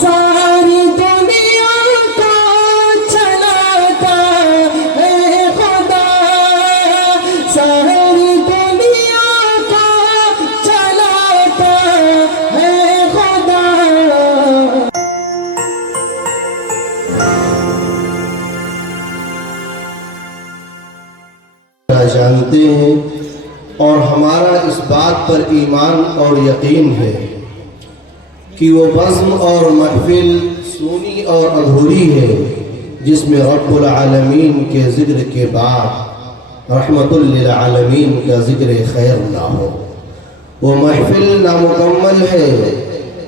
ساری دنیا کو چلاتا ہے خدا، ساری دنیا کو چلاتا ہے خدا۔ جانتے ہیں اور ہمارا اس بات پر ایمان اور یقین ہے کہ وہ بزم اور محفل سونی اور ادھوری ہے جس میں رب العالمین کے ذکر کے بعد رحمت للعالمین کا ذکر خیر نہ ہو۔ وہ محفل نامکمل ہے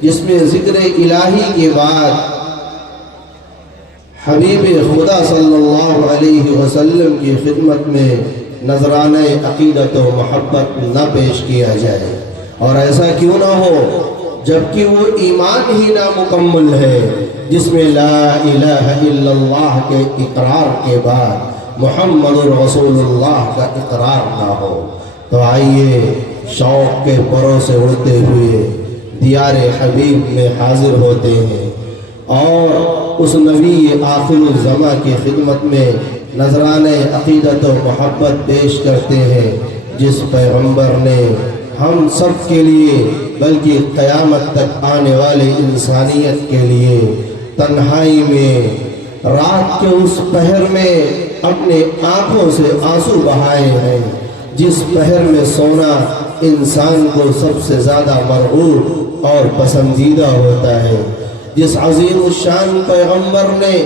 جس میں ذکر الہی کے بعد حبیب خدا صلی اللہ علیہ وسلم کی خدمت میں نذرانہ عقیدت و محبت نہ پیش کیا جائے۔ اور ایسا کیوں نہ ہو جبکہ وہ ایمان ہی نامکمل ہے جس میں لا الہ الا اللہ کے اقرار کے بعد محمد رسول اللہ کا اقرار نہ ہو۔ تو آئیے شوق کے پروں سے اڑتے ہوئے دیار حبیب میں حاضر ہوتے ہیں اور اس نبی آخر الزمان کی خدمت میں نذرانہ عقیدت و محبت پیش کرتے ہیں جس پیغمبر نے ہم سب کے لیے بلکہ قیامت تک آنے والے انسانیت کے لیے تنہائی میں رات کے اس پہر میں اپنے آنکھوں سے آنسو بہائے ہیں، جس پہر میں سونا انسان کو سب سے زیادہ مرغوب اور پسندیدہ ہوتا ہے، جس عظیم الشان پیغمبر نے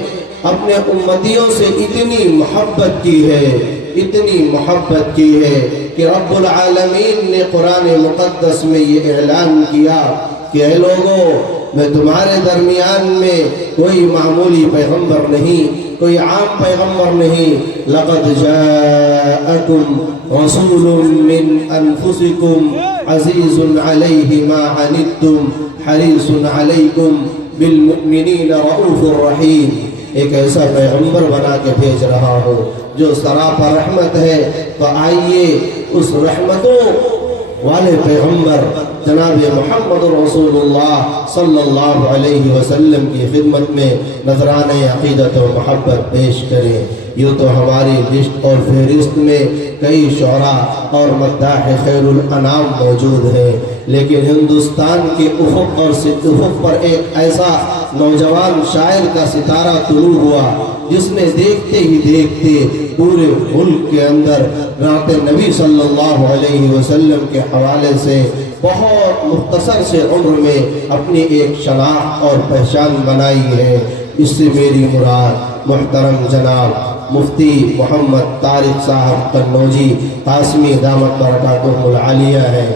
اپنے امتیوں سے اتنی محبت کی ہے، اتنی محبت کی ہے کہ رب العالمین نے قرآن مقدس میں یہ اعلان کیا کہ اے لوگوں، میں تمہارے درمیان میں کوئی معمولی پیغمبر نہیں، کوئی عام پیغمبر نہیں۔ لقد جاءکم رسول من انفسکم عزیز علیہ ما عنتم حریص علیکم بالمؤمنین رؤوف الرحیم۔ ایک ایسا پیغمبر بنا کے بھیج رہا ہو جو سراپا رحمت ہے، تو آئیے اس رحمتوں والے پیغمبر جناب محمد رسول اللہ صلی اللہ علیہ وسلم کی خدمت میں نذرانہ عقیدت و محبت پیش کریں۔ یوں تو ہماری لسٹ اور فہرست میں کئی شعراء اور مداح خیر الانام موجود ہیں، لیکن ہندوستان کے افق اور افق پر ایک ایسا نوجوان شاعر کا ستارہ طلوع ہوا جس نے دیکھتے ہی دیکھتے پورے ملک کے اندر نعت نبی صلی اللہ علیہ وسلم کے حوالے سے بہت مختصر سے عمر میں اپنی ایک شناخت اور پہچان بنائی ہے۔ اس سے میری مراد محترم جناب مفتی محمد طارق صاحب قنوجی قاسمی دامت برکاتہم العالیہ ہے۔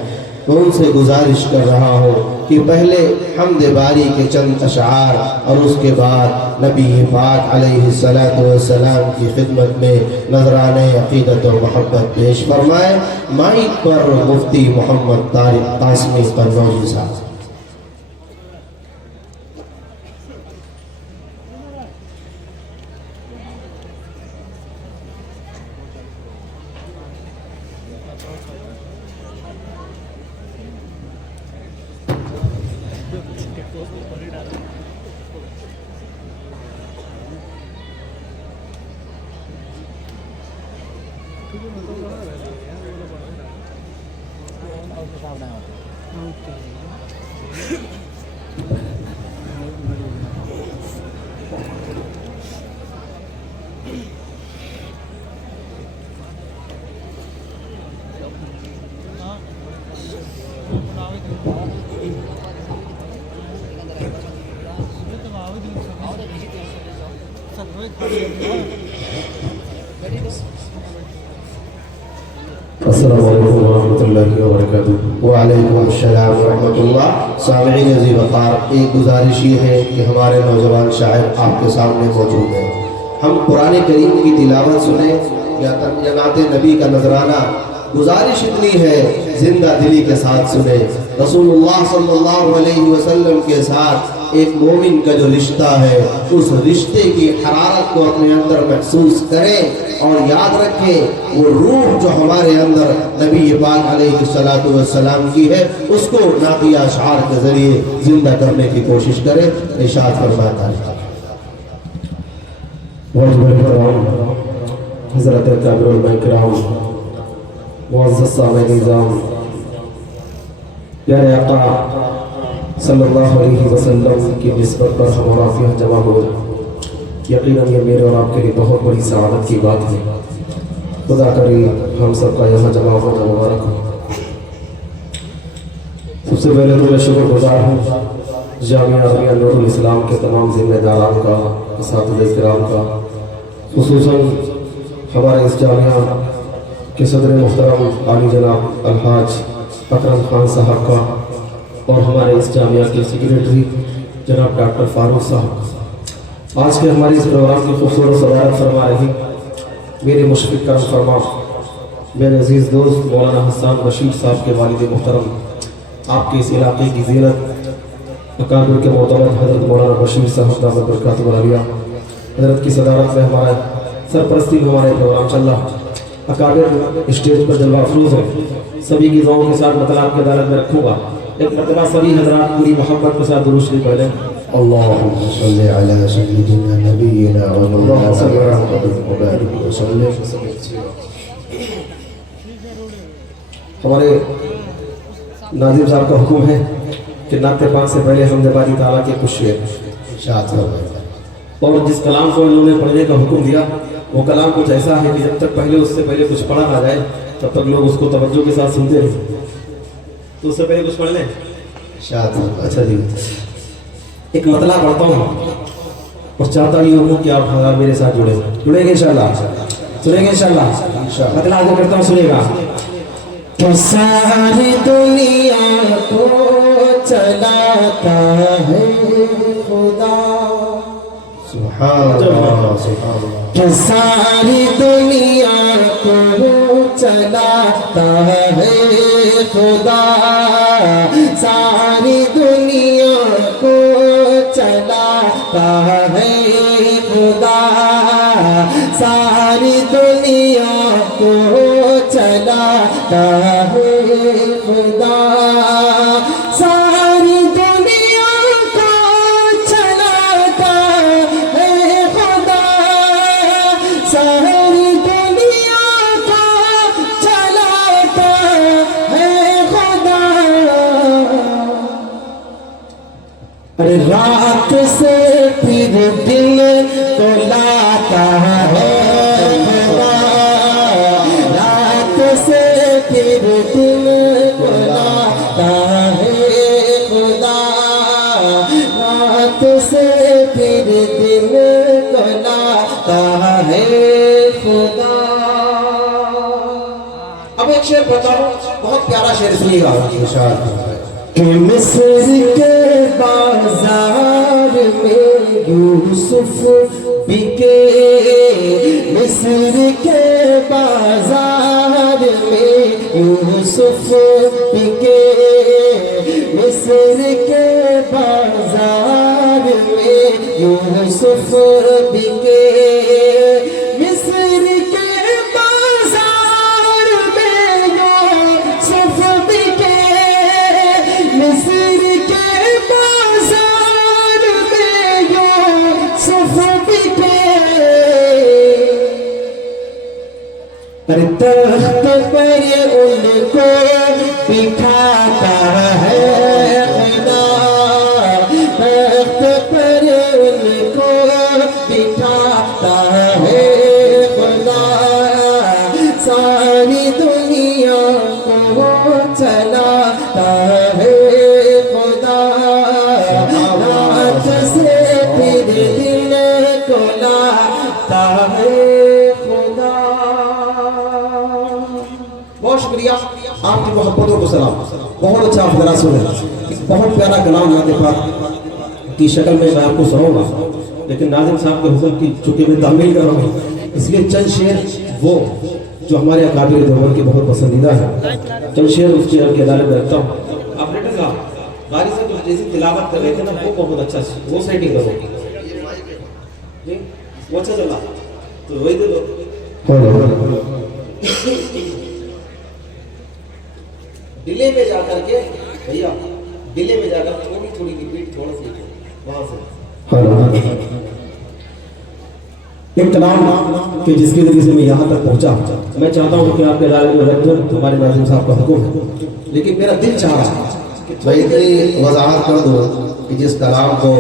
تو ان سے گزارش کر رہا ہوں کہ پہلے حمد باری کے چند اشعار اور اس کے بعد نبی پاک علیہ السلام کی خدمت میں نذرانہ عقیدت و محبت پیش فرمائے۔ مائک پر مفتی محمد طارق قاسمی قنوجی صاحب۔ السلام علیکم ورحمۃ اللہ وبرکاتہ۔ وعلیکم السلام ورحمۃ اللہ۔ سامعین ذی وقار، ایک گزارش یہ ہے کہ ہمارے نوجوان شاعر آپ کے سامنے موجود ہیں، ہم قرآن کریم کی تلاوت سنیں یا نعت نبی کا نذرانہ، گزارش اتنی ہے زندہ دلی کے ساتھ سنیں، رسول اللہ صلی اللہ علیہ وسلم کے ساتھ ایک مومن کا جو رشتہ ہے اس رشتے کی حرارت کو اپنے اندر محسوس کریں اور یاد رکھیں وہ روح جو ہمارے اندر نبی پاک علیہ الصلوۃ والسلام کی ہے اس کو نعتیہ اشعار کے ذریعے زندہ کرنے کی کوشش کریں. ارشاد فرماتا ہے حضرت کابر علماء کرام معزز سامعین نظام پیارے آقا صلی اللہ علیہ وسلم کی نسبت پر ہم اور آپ یہاں جمع ہو یقیناً یہ میرے اور آپ کے لیے بہت بڑی سعادت کی بات ہے. خدا کرے ہم سب کا یہاں جمع ہونا مبارک ہو. سب سے پہلے تو میں شکر گزار ہوں جامعہ عربیہ نور الاسلام کے تمام ذمہ داران کا اساتذہ کرام کا خصوصاً ہمارے اس جامعہ کے صدر محترم عالی جناب الحاج اکرم خان صاحب کا اور ہمارے اس جامعہ کے سیکریٹری جناب ڈاکٹر فاروق صاحب. آج کے ہماری اس پروگرام کی خوبصورت صدارت فرما رہی میرے مشفق کرم فرما میرے عزیز دوست مولانا حسان بشیر صاحب کے والد محترم آپ کے اس علاقے کی زینت اکابر کے معتمد حضرت مولانا بشیر صاحب دامت برکاتہ العالیہ حضرت کی صدارت میں ہمارے سرپرستی میں ہمارے پروگرام چل رہا. اکابر اسٹیج پر جلوہ افروز ہے. سبھی کی دعاؤں کے ساتھ مطلب آپ کی عدالت میں رکھوں گا. ایک مرتبہ سبھی حضرات پوری محبت کے ساتھ درود شریف پڑھ لیں. اللہم صلی علی سیدنا نبینا و مولانا محمد وبارک وسلم. ہمارے ناظم صاحب کا حکم ہے کہ نعت پاک سے پہلے حمد باری تعالیٰ کے کچھ شعر ارشاد فرمائیں اور جس کلام کو انہوں نے پڑھنے کا حکم دیا وہ کلام کچھ ایسا ہے کہ جب تک پہلے اس سے پہلے کچھ پڑھا نہ جائے تب تک لوگ اس کو توجہ کے ساتھ سنتے رہے. تو اس سے پہلے کچھ پڑھ لیں. اچھا جی ایک مطلع پڑھتا ہوں اور چاہتا یہ ہوں کہ آپ میرے ساتھ جڑیں گے انشاءاللہ. سنیں گے انشاءاللہ. مطلع آگے کرتا ہوں سنیں گا. تو ساری دنیا کو چلاتا ہے خدا سبحان اللہ سبحان اللہ. کہ ساری دنیا کو چلاتا ہے خدا ساری دنیا کو چلاتا ہے خدا ساری دنیا کو چلاتا ہے خدا ساری دنیا کو چلاتا ہے خدا ساری دنیا کو چلاتا ہے خدا. ارے رات سے پھر دن کو لاتا ہے خدا رات سے پھر دن کو لاتا ہے خدا رات سے پھر دن کو لاتا ہے خدا. اب ایک شعر بتاؤں بہت پیارا شعر سنیے گا. کہ مصر کے بازار میں یوسف بکے مصر کے بازار میں یوسف بکے مصر کے بازار میں یوسف بکے مصر کے بازار میں یوسف بکے مصر کے بازار میں یوسف بکے. تخت پر ان کو بٹھاتا ہے خدا تخت پر ان کو بٹھاتا ہے خدا ساری دنیا کو چلاتا ہے خدا رات سے پھر دن کو لاتا ہے خدا. بہت شکریہ آپ کی محبتوں کو سلام. بہت اچھا آپ ذرا سنیں ایک بہت پیارا کلام نعت پاک کی شکل میں آپ کو سناؤں گا لیکن ناظم صاحب کے حکم کی چونکہ میں تعمیل کر رہا ہوں اس لیے چند شعر وہ جو ہمارے اکابر دیوبند کے بہت پسندیدہ ہے چند شعر اس شعر کی عدالت میں رکھتا ہوں. آپ بیٹھے صاحب باری سے جیسی تلاوت کر رہے تھے نا وہ بہت اچھا، وہ سیٹنگ کرو جی، وہ اچھا چلا تو وہی دے دو. ڈیلے میں جا کر کے بھیا، ڈیلے میں جا کر تھوڑی تھوڑی ریپیٹ تھوڑا سا وہاں سے ایک کلام کہ جس کے ذریعے سے میں یہاں تک پہنچا. میں چاہتا ہوں کہ آپ کے رائے میں رکھ دو، ہمارے ناظم صاحب کا حکم ہے، لیکن میرا دل چاہ رہا ہے کہ میں اتنی وضاحت کر دوں کہ جس کلام کو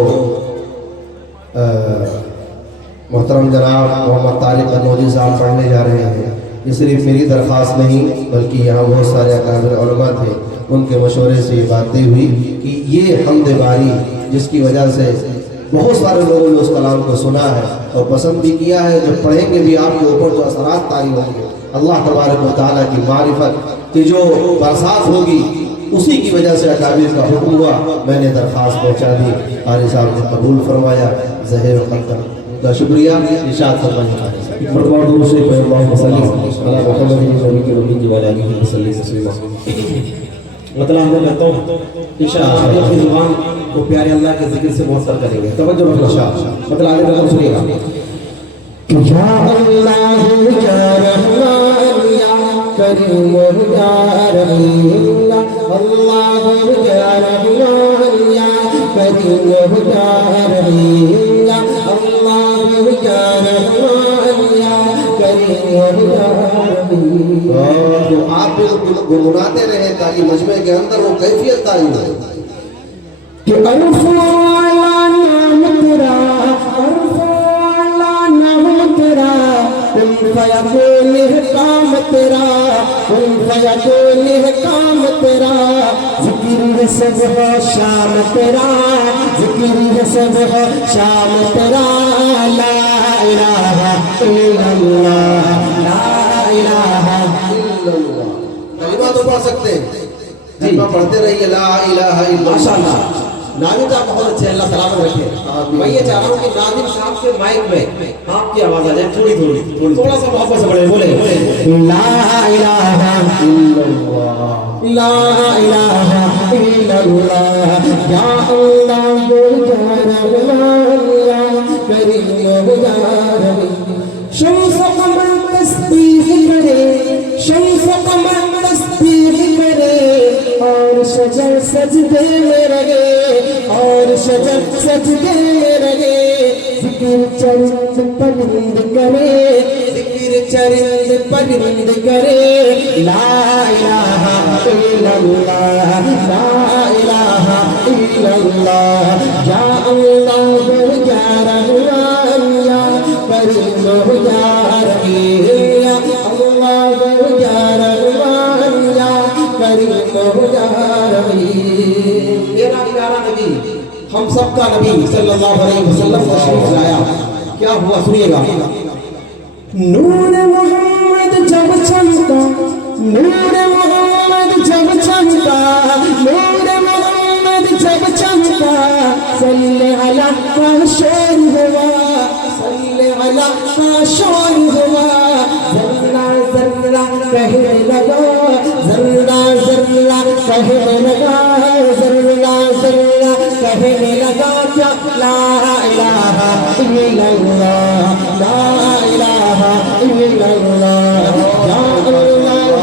محترم جناب محمد طارق قنوجی صاحب پڑھنے جا رہے ہیں، یہ صرف میری درخواست نہیں بلکہ یہاں بہت سارے اکابر علماء تھے، ان کے مشورے سے یہ باتیں ہوئی کہ یہ حمد باری جس کی وجہ سے بہت سارے لوگوں نے اس کلام کو سنا ہے اور پسند بھی کیا ہے. جب پڑھیں گے بھی آپ کے اوپر جو اثرات طاری ہوں گے، اللہ تبارک و تعالیٰ کی معرفت کی جو برسات ہوگی اسی کی وجہ سے اکابر کا حکم ہوا. میں نے درخواست پہنچا دی، قاری صاحب نے قبول فرمایا. زہر وقت کا شکریہ. ارشاد فرمائیں. مرتبہ درود شریف پڑھیں. اللہم صلی علی محمد نبی کے نبی کی وعلی آلہ وصحبہ وسلم. مطلب میں کہتا ہوں انشاءاللہ اپنی زبان کو پیارے اللہ کے ذکر سے بہت سر کریں گے. توجہ رکھنا شاہ مطلب آگے رقم سنیے گا. یا اللہ یا رحمان یا کریم یا رحیم، اللہ یا رحمان یا کریم یا رحیم، اللہ یا رحمان یا کریم یا رحیم. تو آپ گنگناتے رہے تاکہ مجمع کے اندر وہ کیفیت تعین ہو کہ عرف والا نام تیرا، عرف والا نام تیرا، کن فیکون احکام تیرا، کن فیکون احکام تیرا، ذکر ہے صبح شام تیرا، ذکر ہے صبح شام تیرا. لا الہ الا اللہ، لا الہ الا اللہ. کلمہ تو پڑھ سکتے ہیں، کلمہ پڑھتے رہیے لا الہ الا اللہ. ماشاءاللہ ناظم صاحب بہت اچھے، اللہ سلامت رکھے. میں یہ چاہ رہا ہوں کہ ناظم صاحب سے مائک میں آپ کی آواز آ جائے تھوڑی تھوڑی، تھوڑا سا محبت سے بڑے بولے لا الہ الا اللہ، لا الہ الا اللہ، یا اللہ یا رحمان یا کریم یا رحیم. شمس و قمر تسبیح کرے، شمس و قمر تسبیح کرے، اور شجر سجدے میں رہے، اور شجر سجدے میں رہے. ذکر چرند پرند کرے، ذکر چرند پرند کرے. لا الہ الا اللہ، لا الہ الا اللہ، یا اللہ یا رحمان یا کریم یا رحیم، یا اللہ یا رحمان یا کریم یا رحیم. میرا پیارا نبی، ہم سب کا نبی صلی اللہ علیہ وسلم تشریف لایا. کیا ہوا سنیے گا. نور محمد جب چمکا، نور محمد جب چمکا، نور محمد جب چمکا، صلی علی کا شور ہوا، صلی علی کا شور ہوا. ذرہ ذرہ کہنے لگا، ذرہ ذرہ کہنے لگا، ذرہ ذرہ کہنے لگا کیا لا الہ الا اللہ، لا الہ الا اللہ، یا اللہ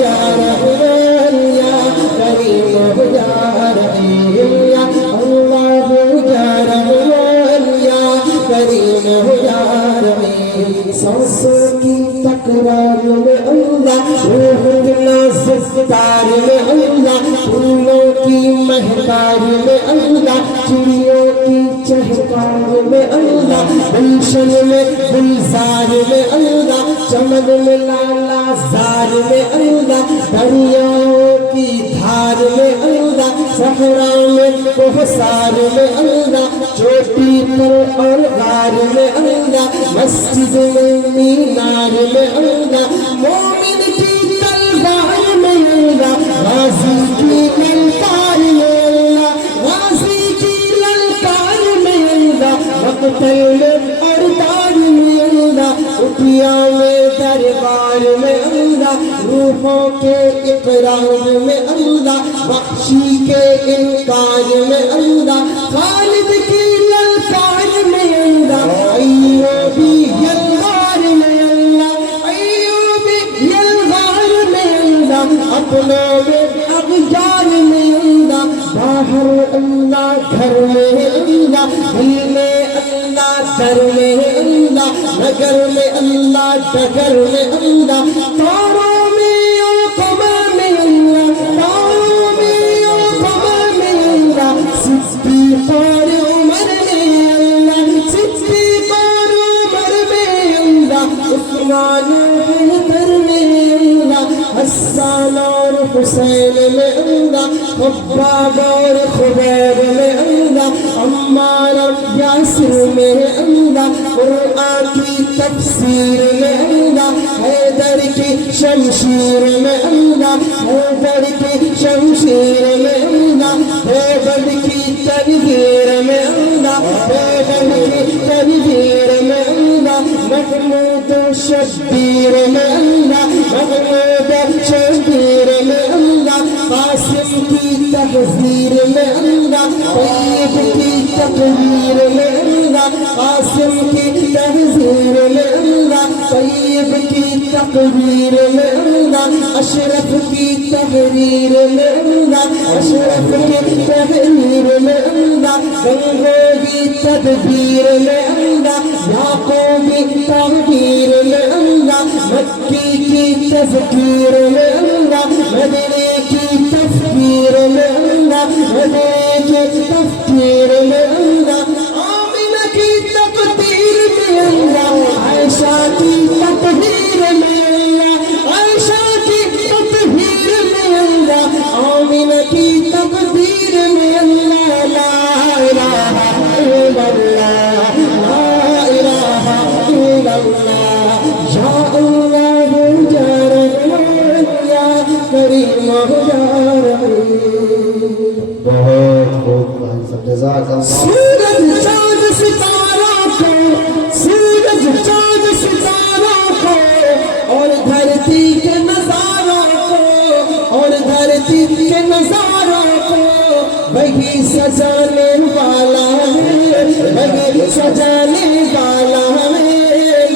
یا رحمان یا کریم یا رحیم، یا اللہ یا رحمان یا کریم یا رحیم. سانسوں کی تکرار میں اللہ، روح کے نازک تار میں اللہ، پھولوں کی مہکار میں اللہ، چڑیوں کی چہکار میں اللہ، گلشن میں گلزار میں اللہ، چمن میں لالا زار میں اللہ، دریاؤں کی دھار میں اللہ، صحرا میں کوہسار میں اللہ، چوٹی پر اور غار میں اللہ، مسجد میں مینار میں اللہ، مومن کی تلوار میں اللہ، غازی کی للکار میں اللہ، غازی کی للکار میں اللہ، مقتل میں اور دار میں اللہ، اٹھیا میں دربار میں اللہ، روحوں کے اقرار میں اللہ، بخشی کے انکار میں اللہ، خالد کی للکار میں اللہ، ایوبی یلغار میں اللہ، ایوبی یلغار میں اللہ، اپنوں میں اغیار میں اللہ، باہر اللہ گھر میں اللہ، دل میں اللہ در میں اللہ، نگر میں اللہ ڈگر میں اللہ، تاروں میں اور قمر میں اللہ، تاروں میں اور قمر میں اللہ، صدیق اور عمر میں اللہ، صدیق اور عمر میں اللہ، عثمان حیدر میں اللہ، حسان اور حسین میں اللہ، خباب اور خبیب میں اللہ، عمار اور یاسر میں اللہ، قرآن کی تفسیر میں اللہ، حیدر کی شمشیر میں اللہ، حیدر کی شمشیر میں اللہ، حیدر کی تنویر میں اللہ، حیدر کی تنویر میں اللہ، محمود شبیر میں اللہ، محمود شبیر میں اللہ، قاسم کی تحذیر میں اللہ، طیب کی تقریر میں اللہ، قاسم کی تحذیر میں اللہ، طیب کی تقریر میں اللہ، اشرف کی تحریر میں اللہ، اشرف کی تحریر میں اللہ، گنگوی تدبیر میں اللہ، یعقوبی تغییر میں اللہ، مکی کی تذکیر میں اللہ، مدنی کی تفکیر میں اللہ، مدنی کی تفکیر میں اللہ، آمنہ کی تقدیر میں اللہ، عائشہ کی تطہیر میں اللہ، عائشہ کی تطہیر میں اللہ، آمنہ کی تقدیر میں اللہ، لا الہ الا اللہ، لا الہ الا اللہ، یا اللہ یا رحمان یا کریم یا رحیم۔ بہت خوب بھائی صاحب، جزاک اللہ۔ سورج چاند ستاروں کو، سورج چاند ستاروں کو، اور دھرتی کے نظاروں کو، اور دھرتی کے نظاروں کو، وہی سجانے والا ہے، وہی سجانے والا ہے،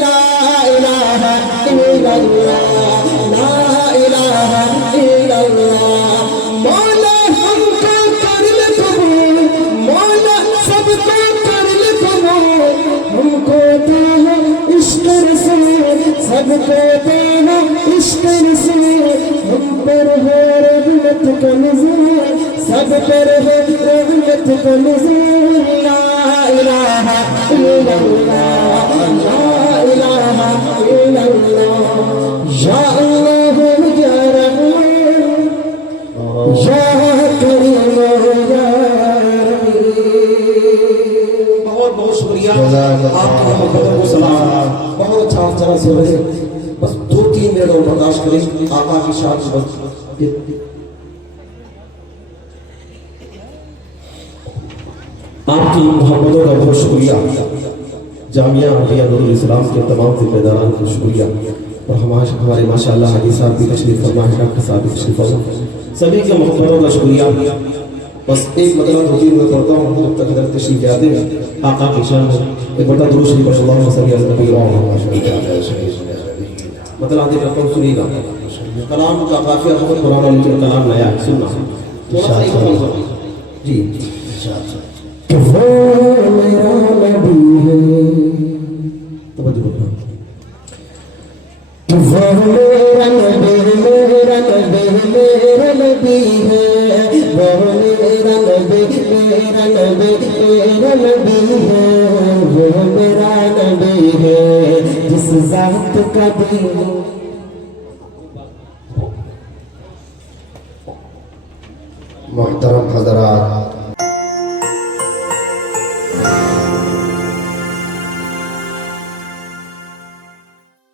لا الہ الا اللہ، لا الہ الا اللہ، مولا ہم کو کر لے قبول، مولا سب کو کر لے قبول، ہم کو دینا عشق رسول، سب کو دینا عشق رسول، ہم پر ہو رحمت کا نزول، سب پر ہو رحمت کا نزول، لا الہ الا اللہ، لا الہ الا اللہ، یا اللہ یا رحمان یا کریم یا رحیم۔ بہت بہت شکریہ آپ کی محبتوں کو سلام، بہت اچھا چرا سے رہے، بس 2-3 منٹ اور برداشت کریں، آقا کی شان سے بس آپ کی محبتوں کا بہت شکریہ، جامعہ علیہ نور الاسلام کے تمام ذمہ داران کو شکریہ، اور ہمارے ماشاءاللہ حاجی صاحب بھی تشریف فرما ہے، ڈاکٹر صاحب بھی تشریف فرما، سبھی کے محبتوں کا شکریہ۔ بس ایک مطلب 2-3 میں پڑھتا ہوں، جب تک ادھر تشریف لے آتے ہیں آقا کی شان میں ایک بڑا درود شریف پڑھ، اللہم صلی علی نبی مطلب آتے کرتا ہوں، سنیے گا کلام کا قافیہ بہت پرانا لیکن کلام نیا ہے، سننا تھوڑا سا ایک جی کہ وہ میرا نبی ہے، توجہ کرنا، کہ وہ میرا نبی، میرا نبی، میرا نبی ہے، وہ میرا نبی، میرا نبی، میرا نبی ہے، وہ میرا نبی ہے، جس ذات کا دین۔ محترم حضرات،